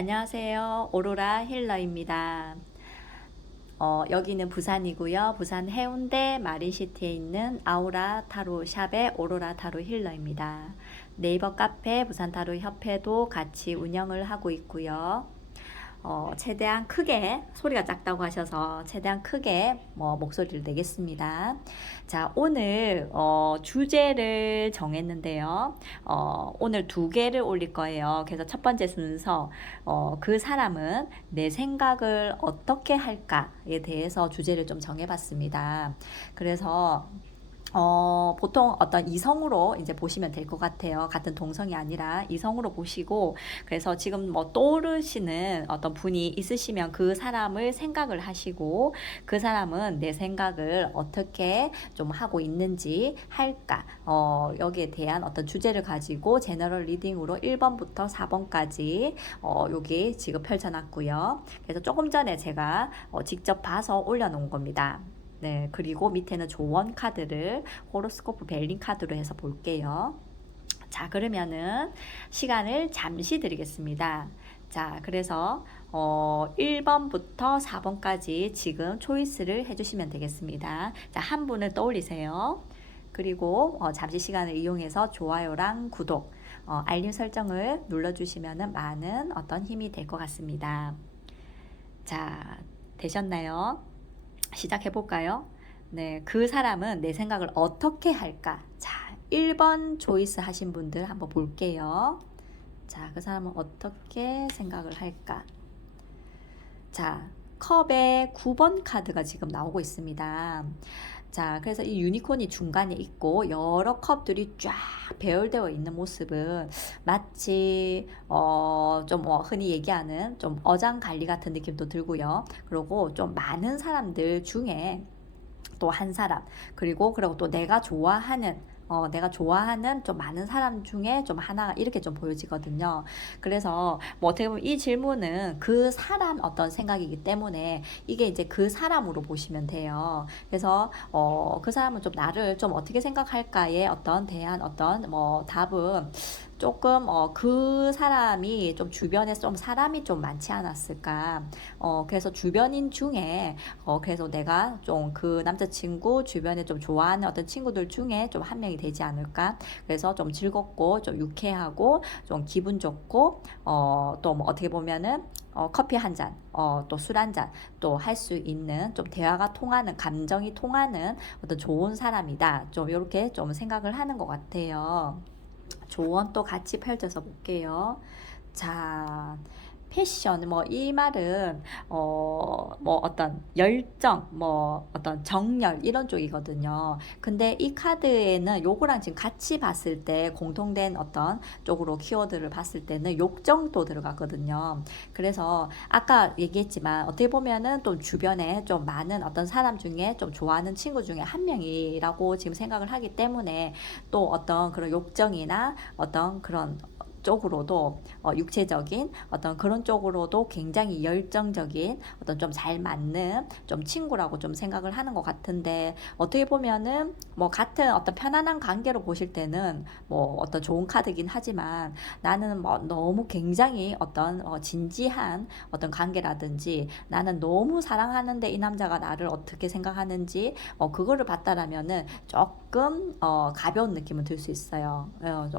안녕하세요. 오로라 힐러입니다. 여기는 부산이고요. 부산 해운대 마린시티에 있는 아우라 타로 샵의 오로라 타로 힐러입니다. 네이버 카페 부산 타로 협회도 같이 운영을 하고 있고요. 최대한 크게 소리가 작다고 하셔서 최대한 크게 목소리를 내겠습니다. 자, 오늘 주제를 정했는데요. 오늘 두 개를 올릴 거예요. 그래서 첫 번째 순서 그 사람은 내 생각을 어떻게 할까에 대해서 주제를 좀 정해봤습니다. 그래서 보통 어떤 이성으로 이제 보시면 될 것 같아요. 같은 동성이 아니라 이성으로 보시고, 그래서 지금 떠오르시는 어떤 분이 있으시면 그 사람을 생각을 하시고, 그 사람은 내 생각을 어떻게 좀 하고 있는지 할까, 여기에 대한 어떤 주제를 가지고 제너럴 리딩으로 1번부터 4번까지, 여기 지금 펼쳐놨고요. 그래서 조금 전에 제가 직접 봐서 올려놓은 겁니다. 네, 그리고 밑에는 조언 카드를 호로스코프 벨링 카드로 해서 볼게요. 자, 그러면은 시간을 잠시 드리겠습니다. 자, 그래서 1번부터 4번까지 지금 초이스를 해주시면 되겠습니다. 자, 한 분을 떠올리세요. 그리고 잠시 시간을 이용해서 좋아요랑 구독, 알림 설정을 눌러주시면 많은 어떤 힘이 될 것 같습니다. 자, 되셨나요? 시작해 볼까요? 네, 그 사람은 내 생각을 어떻게 할까? 자, 1번 초이스 하신 분들 한번 볼게요. 자, 그 사람은 어떻게 생각을 할까? 자, 컵에 9번 카드가 지금 나오고 있습니다. 자, 그래서 이 유니콘이 중간에 있고 여러 컵들이 쫙 배열되어 있는 모습은 마치 좀 흔히 얘기하는 좀 어장관리 같은 느낌도 들고요. 그리고 좀 많은 사람들 중에 또 한 사람, 그리고 또 내가 좋아하는 좀 많은 사람 중에 좀 하나, 이렇게 좀 보여지거든요. 그래서 어떻게 보면 이 질문은 그 사람 어떤 생각이기 때문에 이게 이제 그 사람으로 보시면 돼요. 그래서 그 사람은 좀 나를 좀 어떻게 생각할까에 어떤 대한 어떤 답은 조금 그 사람이 좀 주변에 좀 사람이 좀 많지 않았을까. 그래서 주변인 중에 그래서 내가 좀 그 남자친구 주변에 좀 좋아하는 어떤 친구들 중에 좀 한 명이 되지 않을까. 그래서 좀 즐겁고 좀 유쾌하고 좀 기분 좋고 또 어떻게 보면은 커피 한 잔, 또 술 한 잔, 또 할 수 있는 좀 대화가 통하는, 감정이 통하는 어떤 좋은 사람이다. 좀 이렇게 좀 생각을 하는 것 같아요. 조언 또 같이 펼쳐서 볼게요. 자, 패션, 이 말은, 어떤 열정, 어떤 정열, 이런 쪽이거든요. 근데 이 카드에는 요거랑 지금 같이 봤을 때, 공통된 어떤 쪽으로 키워드를 봤을 때는 욕정도 들어갔거든요. 그래서 아까 얘기했지만, 어떻게 보면은 또 주변에 좀 많은 어떤 사람 중에 좀 좋아하는 친구 중에 한 명이라고 지금 생각을 하기 때문에 또 어떤 그런 욕정이나 어떤 그런 쪽으로도 육체적인 어떤 그런 쪽으로도 굉장히 열정적인 어떤 좀 잘 맞는 좀 친구라고 좀 생각을 하는 것 같은데, 어떻게 보면은 같은 어떤 편안한 관계로 보실 때는 어떤 좋은 카드긴 하지만, 나는 너무 굉장히 어떤 진지한 어떤 관계라든지, 나는 너무 사랑하는데 이 남자가 나를 어떻게 생각하는지 그거를 봤다라면은 조금 가벼운 느낌은 들 수 있어요.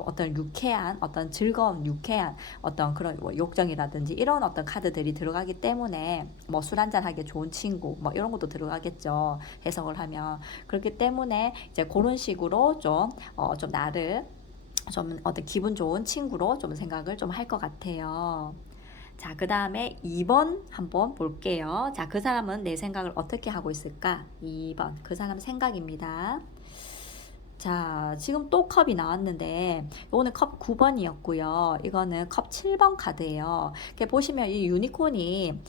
어떤 유쾌한 어떤 즐거운 유쾌한 어떤 그런 욕정이라든지 이런 어떤 카드들이 들어가기 때문에 술 한잔 하기 좋은 친구 이런 것도 들어가겠죠. 해석을 하면. 그렇기 때문에 이제 그런 식으로 좀 나를 좀 어떤 기분 좋은 친구로 좀 생각을 좀 할 것 같아요. 자, 그 다음에 2번 한번 볼게요. 자, 그 사람은 내 생각을 어떻게 하고 있을까? 2번. 그 사람 생각입니다. 자, 지금 또 컵이 나왔는데, 이거는 컵 9번이었고요. 이거는 컵 7번 카드예요. 이렇게 보시면 이 유니콘이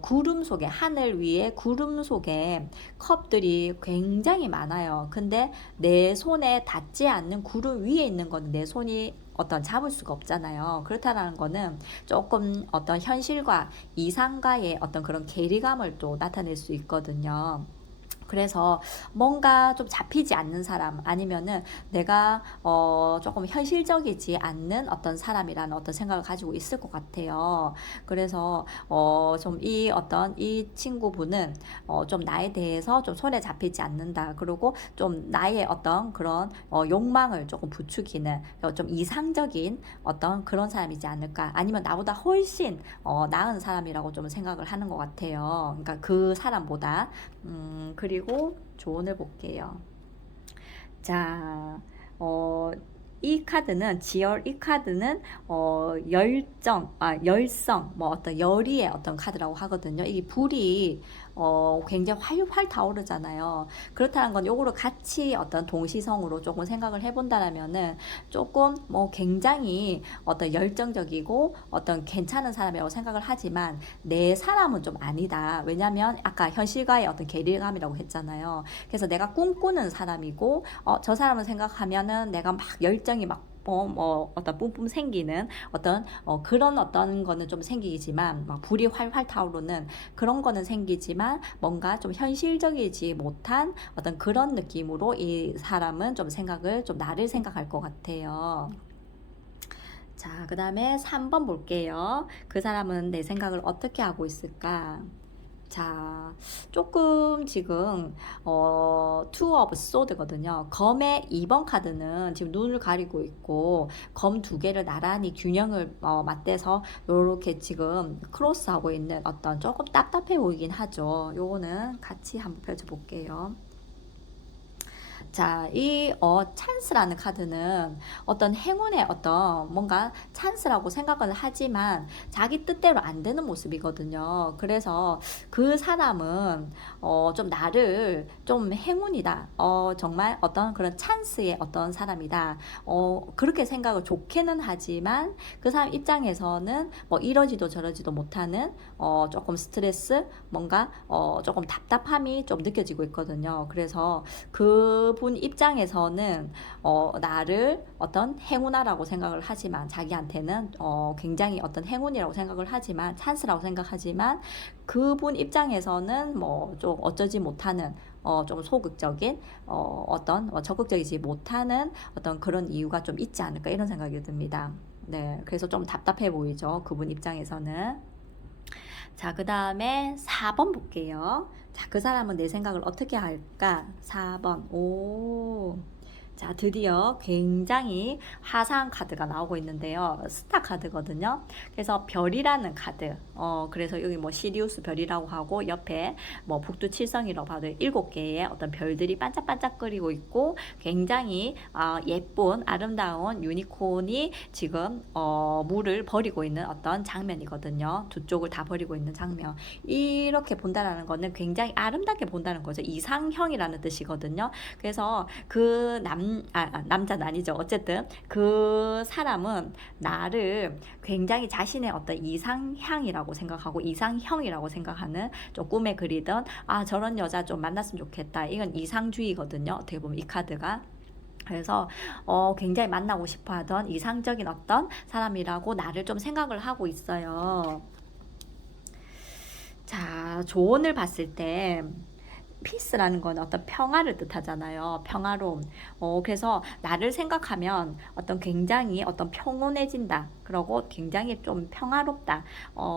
구름 속에, 하늘 위에 구름 속에 컵들이 굉장히 많아요. 근데 내 손에 닿지 않는 구름 위에 있는 거는 내 손이 어떤 잡을 수가 없잖아요. 그렇다는 거는 조금 어떤 현실과 이상과의 어떤 그런 괴리감을 또 나타낼 수 있거든요. 그래서 뭔가 좀 잡히지 않는 사람 아니면은 내가 조금 현실적이지 않는 어떤 사람이라는 어떤 생각을 가지고 있을 것 같아요. 그래서 좀 이 친구분은 좀 나에 대해서 좀 손에 잡히지 않는다. 그리고 좀 나의 어떤 그런 욕망을 조금 부추기는 좀 이상적인 어떤 그런 사람이지 않을까. 아니면 나보다 훨씬 나은 사람이라고 좀 생각을 하는 것 같아요. 그러니까 그 사람보다. 그리고 조언을 볼게요. 자, 어, 이 카드는 이 카드는 열성, 뭐 어떤 열의의 어떤 카드라고 하거든요. 이 불이 굉장히 활활 타오르잖아요. 그렇다는 건 요거를 같이 어떤 동시성으로 조금 생각을 해본다라면은 조금 뭐 굉장히 어떤 열정적이고 어떤 괜찮은 사람이라고 생각을 하지만 내 사람은 좀 아니다. 왜냐면 아까 현실과의 어떤 괴리감이라고 했잖아요. 그래서 내가 꿈꾸는 사람이고 저 사람을 생각하면은 내가 막 열정이 막 어떤 뿜뿜 생기는 어떤 그런 어떤 거는 좀 생기지만 막 불이 활활 타오르는 그런 거는 생기지만 뭔가 좀 현실적이지 못한 어떤 그런 느낌으로 이 사람은 좀 생각을 좀 나를 생각할 것 같아요. 자, 그 다음에 3번 볼게요. 그 사람은 내 생각을 어떻게 하고 있을까? 자, 조금 지금 투 오브 소드거든요. 검의 2번 카드는 지금 눈을 가리고 있고 검 두 개를 나란히 균형을 맞대서 이렇게 지금 크로스하고 있는 어떤 조금 답답해 보이긴 하죠. 요거는 같이 한번 펼쳐볼게요. 자, 찬스라는 카드는 어떤 행운의 어떤 뭔가 찬스라고 생각은 하지만 자기 뜻대로 안 되는 모습이거든요. 그래서 그 사람은 좀 나를 좀 행운이다. 정말 어떤 그런 찬스의 어떤 사람이다. 그렇게 생각을 좋게는 하지만 그 사람 입장에서는 뭐 이러지도 저러지도 못하는 조금 스트레스, 뭔가 조금 답답함이 좀 느껴지고 있거든요. 그래서 그분 입장에서는 나를 어떤 행운아라고 생각을 하지만 자기한테는 굉장히 어떤 행운이라고 생각을 하지만 찬스라고 생각하지만 그분 입장에서는 뭐 좀 어쩌지 못하는 좀 소극적인 어떤 적극적이지 못하는 어떤 그런 이유가 좀 있지 않을까 이런 생각이 듭니다. 네, 그래서 좀 답답해 보이죠. 그분 입장에서는. 자, 그 다음에 4번 볼게요. 자, 그 사람은 내 생각을 어떻게 할까? 4번. 오. 자, 드디어 굉장히 화사한 카드가 나오고 있는데요. 스타 카드거든요. 그래서 별이라는 카드. 그래서 여기 뭐 시리우스 별이라고 하고 옆에 뭐 북두 칠성이라고 봐도 7개의 어떤 별들이 반짝반짝거리고 있고 굉장히 예쁜 아름다운 유니콘이 지금 물을 버리고 있는 어떤 장면이거든요. 두 쪽을 다 버리고 있는 장면. 이렇게 본다라는 거는 굉장히 아름답게 본다는 거죠. 이상형이라는 뜻이거든요. 그래서 남자는 아니죠. 어쨌든 그 사람은 나를 굉장히 자신의 어떤 이상향이라고 생각하고 이상형이라고 생각하는 좀 꿈에 그리던 저런 여자 좀 만났으면 좋겠다. 이건 이상주의거든요. 어떻게 보면 이 카드가. 그래서 굉장히 만나고 싶어 하던 이상적인 어떤 사람이라고 나를 좀 생각을 하고 있어요. 자, 조언을 봤을 때 피스라는 건 어떤 평화를 뜻하잖아요. 평화로움. 그래서 나를 생각하면 어떤 굉장히 어떤 평온해진다. 그러고 굉장히 좀 평화롭다.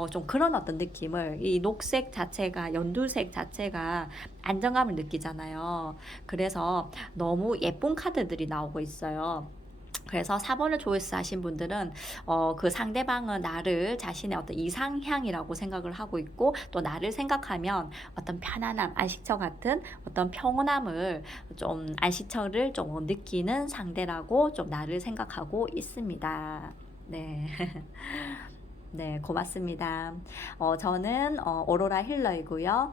좀 그런 어떤 느낌을 이 녹색 자체가 연두색 자체가 안정감을 느끼잖아요. 그래서 너무 예쁜 카드들이 나오고 있어요. 그래서 4번을 초이스 하신 분들은 그 상대방은 나를 자신의 어떤 이상향이라고 생각을 하고 있고 또 나를 생각하면 어떤 편안함, 안식처 같은 어떤 평온함을 좀 안식처를 좀 느끼는 상대라고 좀 나를 생각하고 있습니다. 네. 네, 고맙습니다. 저는 오로라 힐러이고요.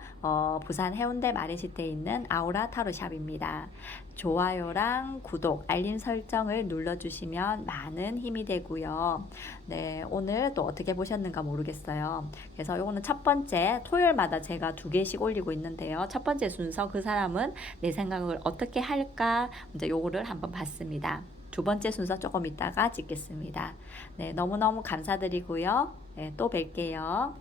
부산 해운대 마린시티에 있는 아우라 타로샵입니다. 좋아요랑 구독, 알림 설정을 눌러주시면 많은 힘이 되고요. 네, 오늘 또 어떻게 보셨는가 모르겠어요. 그래서 요거는 첫 번째, 토요일마다 제가 2개씩 올리고 있는데요. 첫 번째 순서, 그 사람은 내 생각을 어떻게 할까? 이제 요거를 한번 봤습니다. 두 번째 순서 조금 이따가 찍겠습니다. 네, 너무너무 감사드리고요. 네, 또 뵐게요.